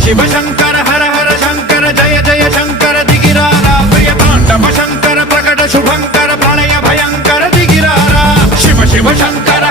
शिव शंकर हर हर शंकर जय जय शंकर दिगिरारा प्रिय तांडव शंकर प्रकट शुभंकर प्रणय भयंकर दिगिरारा शिव शिव शंकर